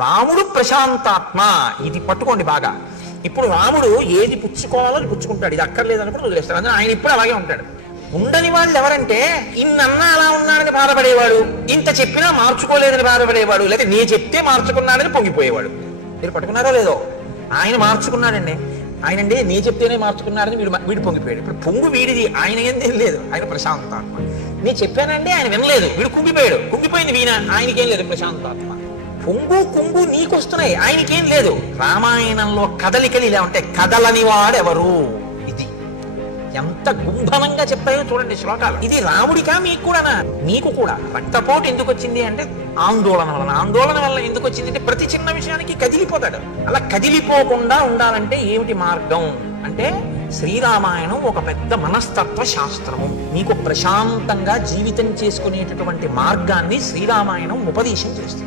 రాముడు ప్రశాంతాత్మ. ఇది పట్టుకోండి బాగా. ఇప్పుడు రాముడు ఏది పుచ్చుకోవాలో అది పుచ్చుకుంటాడు, ఇది అక్కర్లేదనుకుని వదిలేస్తాడు. అందులో ఆయన ఇప్పుడు అలాగే ఉంటాడు. ఉండని వాళ్ళు ఎవరంటే ఇన్నన్నా అలా ఉన్నాడని బాధపడేవాడు, ఇంత చెప్పినా మార్చుకోలేదని బాధపడేవాడు, లేదా నీ చెప్తే మార్చుకున్నాడని పొంగిపోయేవాడు. మీరు పట్టుకున్నారో లేదో? ఆయన మార్చుకున్నాడండి. ఆయనండి నీ చెప్తేనే మార్చుకున్నాడని వీడు పొంగిపోయాడు. ఇప్పుడు పొంగు వీడిది, ఆయన ఏం లేదు, ఆయన ప్రశాంతాత్మ. నీ చెప్పానండి, ఆయన వినలేదు, వీడు కుంగిపోయాడు. కుంగిపోయింది వీణ, ఆయనకేం లేదు, ప్రశాంతాత్మ. పొంగు కుంగు నీకొస్తున్నాయి, ఆయనకేం లేదు. రామాయణంలో కదలికలు ఇలా ఉంటాయి. కదలని వాడెవరు, ఇది ఎంత గుంభనంగా చెప్పాయో చూడండి శ్లోకాలు. ఇది రాముడికా మీకు కూడానా? మీకు కూడా. రక్తపోటు ఎందుకు వచ్చింది అంటే ఆందోళన వలన. ఆందోళన వల్ల ఎందుకు వచ్చింది అంటే ప్రతి చిన్న విషయానికి కదిలిపోతాడు. అలా కదిలిపోకుండా ఉండాలంటే ఏమిటి మార్గం అంటే శ్రీరామాయణం ఒక పెద్ద మనస్తత్వ శాస్త్రము. మీకు ప్రశాంతంగా జీవితం చేసుకునేటటువంటి మార్గాన్ని శ్రీరామాయణం ఉపదేశం చేస్తుంది.